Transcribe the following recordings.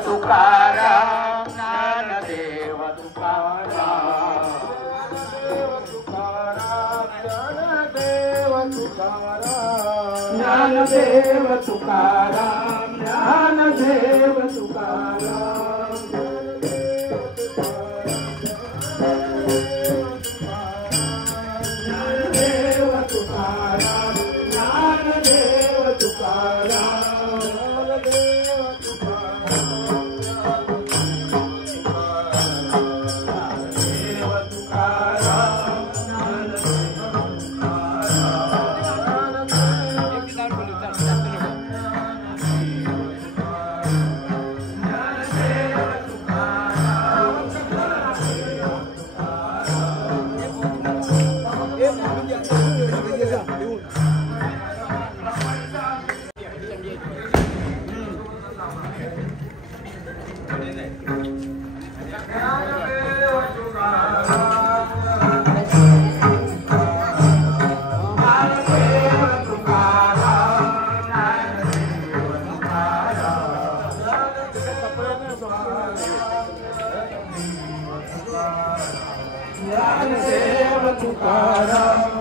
Tukaram Dnyandev Tukaram Dnyandev Tukaram Dnyandev Tukaram Dnyandev Tukaram Dnyandev Tukaram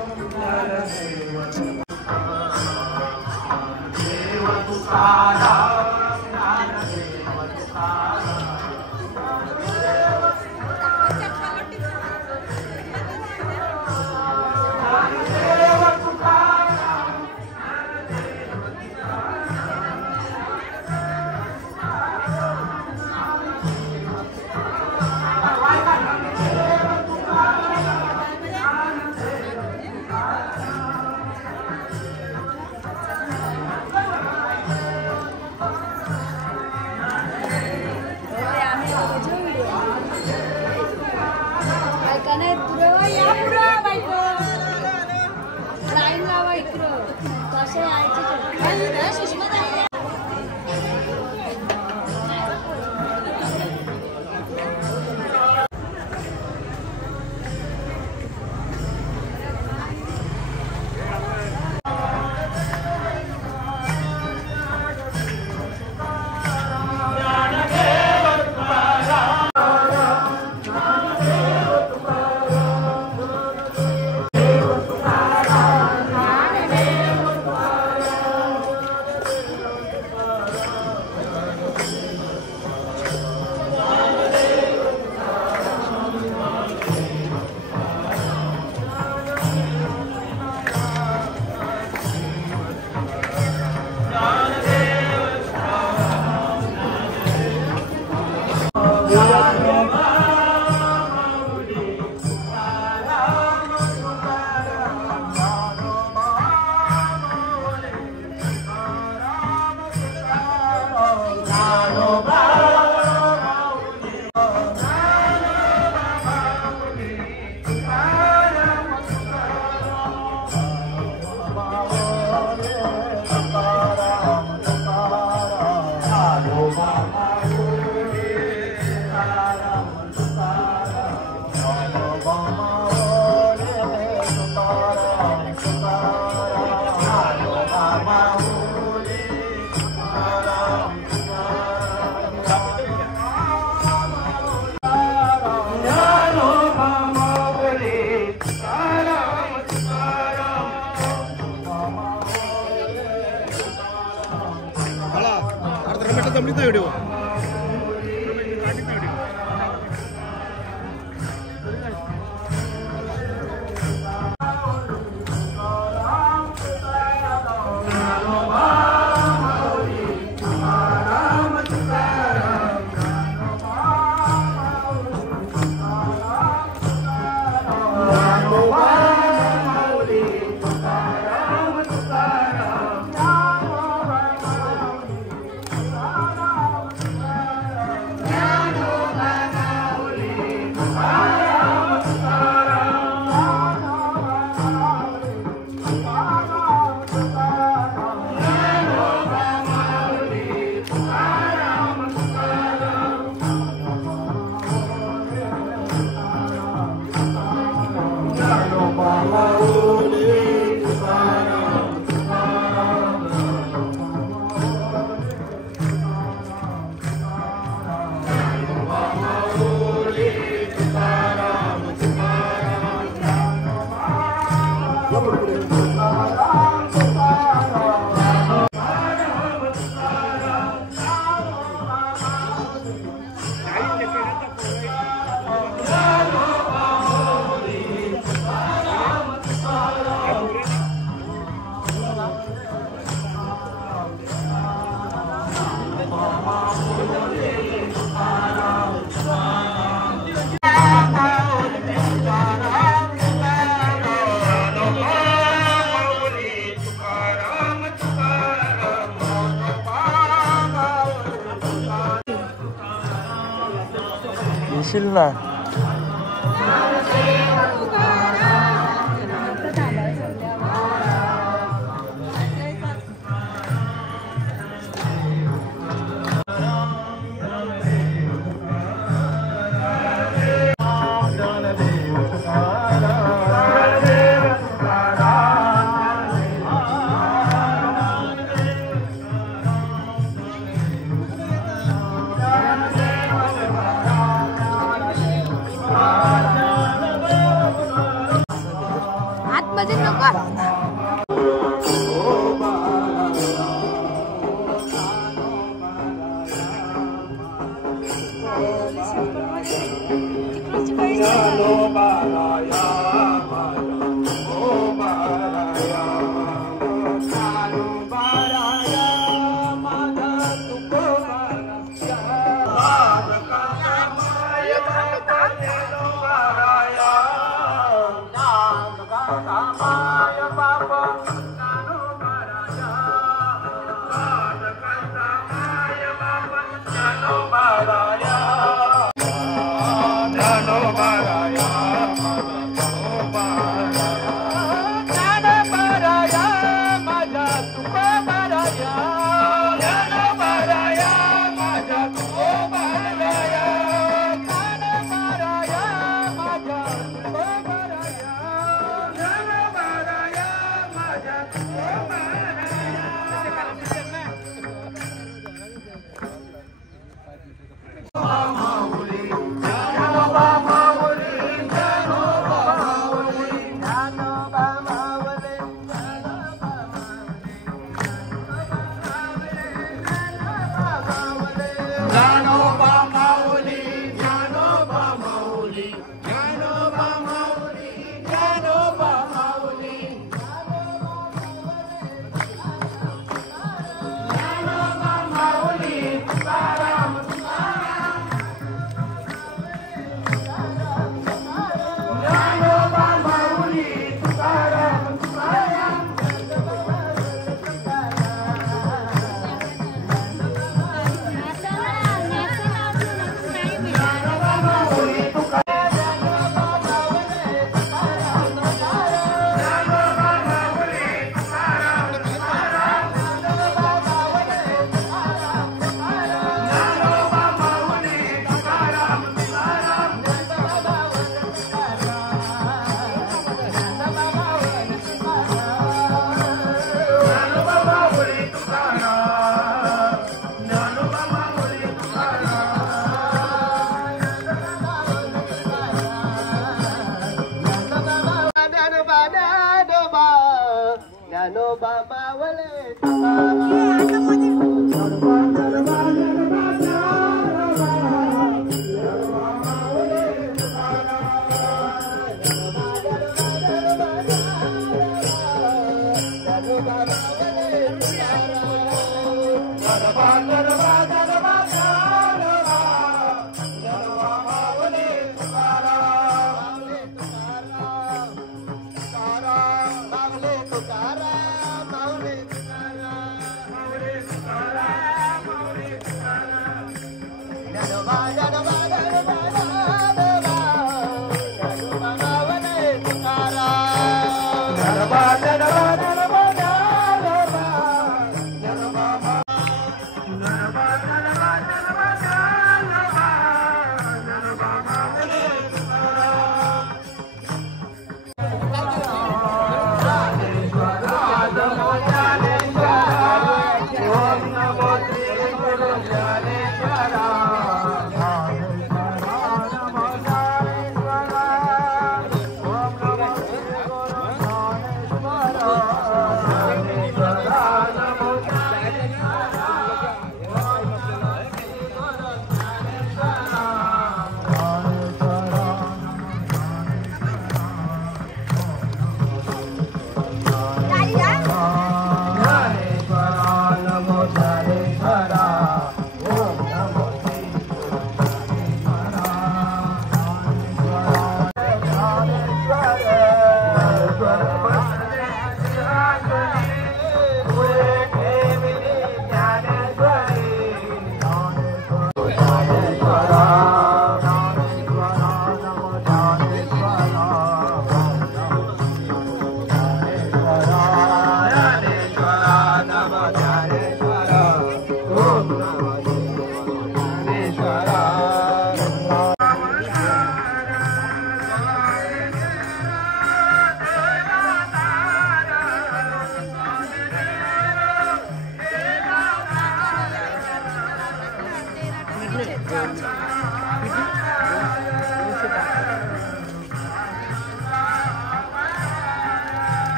신라 Bye. Dnyanoba मावळे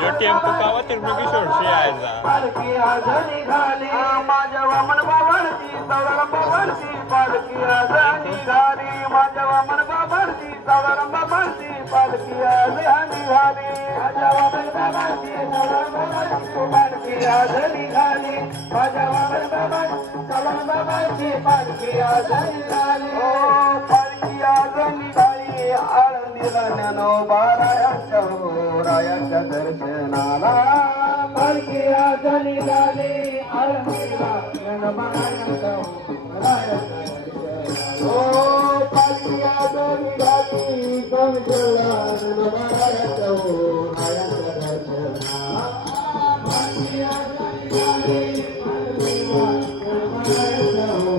यो tempo कावा तिरुपती सोडशी यायचा पालखी आज निघाली माझ्या वामन बाबांची सवरम बाबांची पालखी आज निघाली माझ्या वामन बाबांची सवरम बाबांची पालखी आज निघाली माझ्या वामन बाबांची सवरम बाबांची पालखी आज निघाली माझ्या वामन बाबांची सवरम बाबांची पालखी आज निघाली ओ पालखी आज निघाली आळंदीला ज्ञानोबा रायांच्या हो रायांच्या दर्शनाला पालखी आज निघाली आळंदीला ज्ञानोबा रायांच्या हो रायांच्या दर्शनाला ओ पालखी आज निघाली कमजोला ज्ञानोबा रायांच्या हो रायांच्या दर्शनाला पालखी आज निघाली आळंदीला ज्ञानोबा रायांच्या हो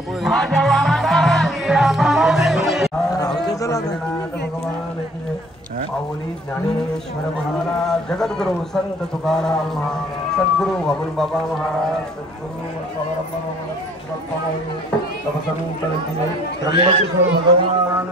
माझ्या वामनबाबांची माऊली ज्ञानेश्वर महाराज, जगद्गुरु संत तुकाराम महाराज, सद्गुरु वामन बाबा महाराज, सद्गुरु सदारंभ महाराज, त्र्यंबकेश्वर भगवान।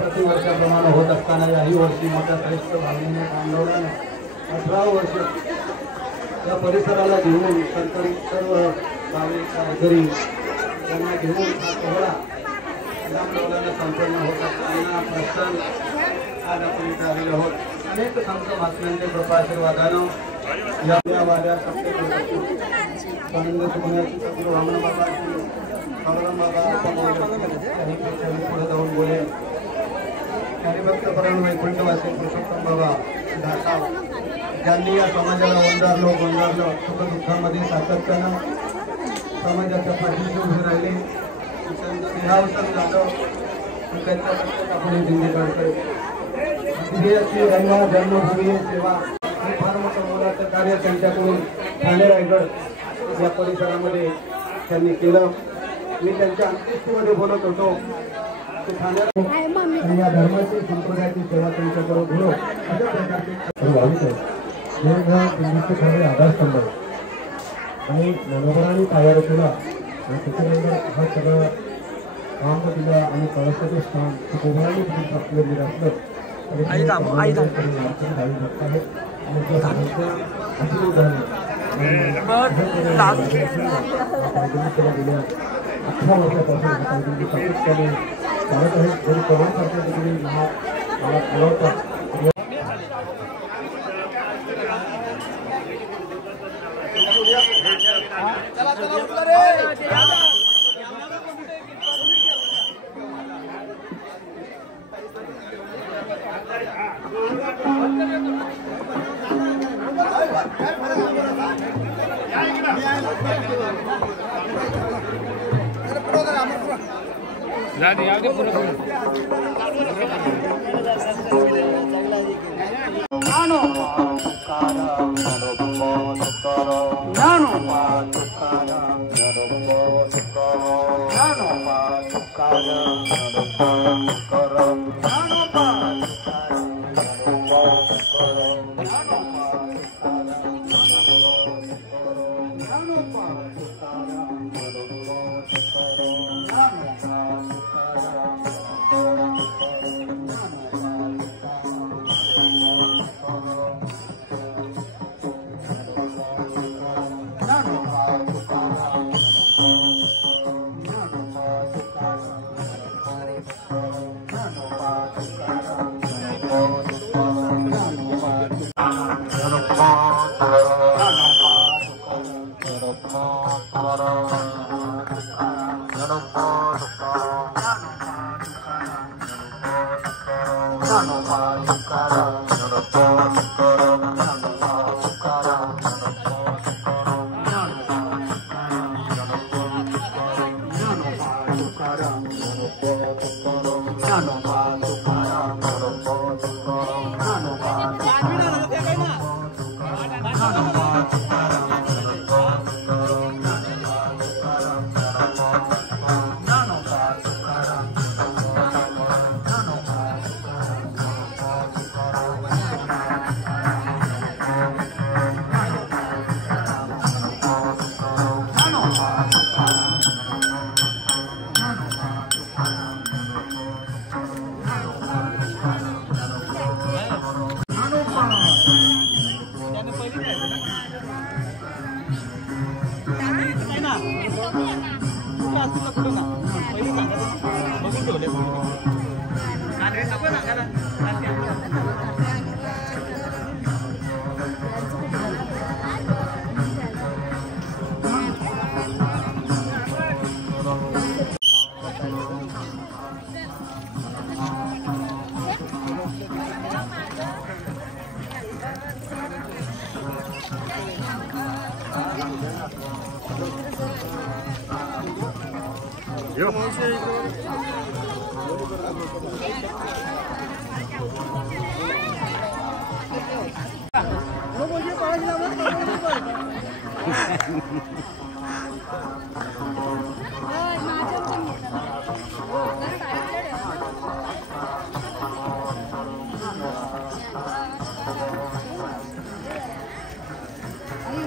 प्रतिवर्षाप्रमाणे होत असताना याही वर्षी मोठ्या श्रेष्ठ भावनेने आंदोलन 18 वर्ष या परिसराला घेऊन सरकारी सर्व भाविक वारकरी त्यांना घेऊन हा सोहळा रामनवमीला संपन्न होत असताना प्रस्थान आज आपण इथे आलेलो आहोत। अनेक संत महात्म्यांच्या कृपाशीर्वादानं या वाड्या आनंद सुमनाची सद्गुरु वामन बाबांची सदारंभ बाबा पुढे जाऊन बोले हरिभक्तपरायण वैकुंठवासी पुरुषोत्तम बाबा ढाकाव ज्यांनी या समाजाला वंजारलं सुखदुःखामध्ये सातत्यानं समाजाच्या पाठीशी उभे राहिले, सिंहासन जाधव त्यांच्या प्रत्येक आपण दिंडीकडे रंगा जन्मभूमी सेवा हे फार मोठं मोलाचं कार्य त्यांच्याकडून ठाणे रायगड या परिसरामध्ये त्यांनी केलं। मी त्यांच्या अंत्येष्टीमध्ये बोलत होतो की ठाणे या धर्माची संप्रदायाची सेवा त्यांच्याकडे घडो अशा प्रकारचे भाविक दिल्लीचे खरे आधारस्तंभ आणि मनोबराने पाया रचला त्याच्यानंतर हा सगळं काम दिला आणि कळसाचे स्थान कोबराने आपलं दिलं असलं तरी भक्त आहे आणि उदाहरण 18 वर्षापासून सातत्याने चालत आहे। जरी कोरोनासारख्या ठिकाणी मला आवडतात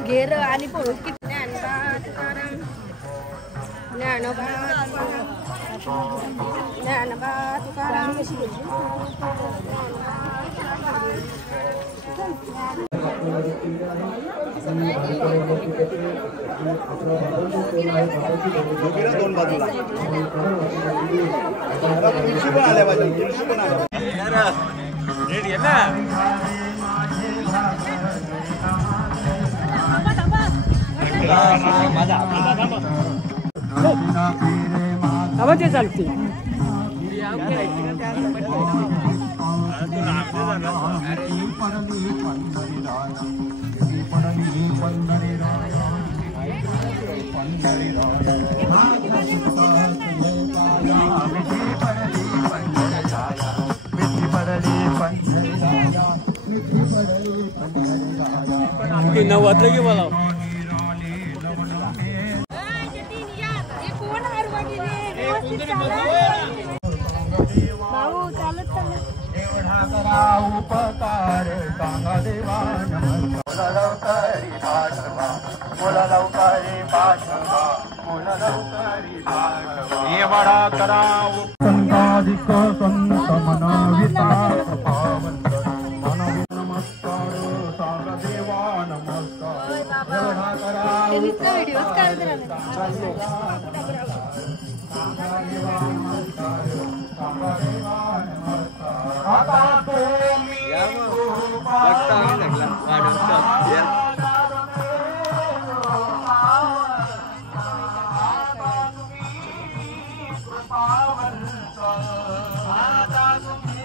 घेर आणि पोळी ज्ञानोबा तुकाराम ज्ञानोबा तुकाराम दोन बाजूला तुळशी पण आल्या पाहिजे तुळशी पण आल्या रेडी आहे ना आवाज चालते नव्वदला की मला भाऊ चालत उपकार सांगा देवा नमस्कार लवकरी पाठवा मुला लवकरी पाठवा मुला लवकरी पाठवा ये बडा कराव संताधिक संत मनाविता पावंत मानवी नमस्कार सांगा देवा नमस्कार एवढा करा व्हिडिओच काढत आता तुम्ही आता तुम्ही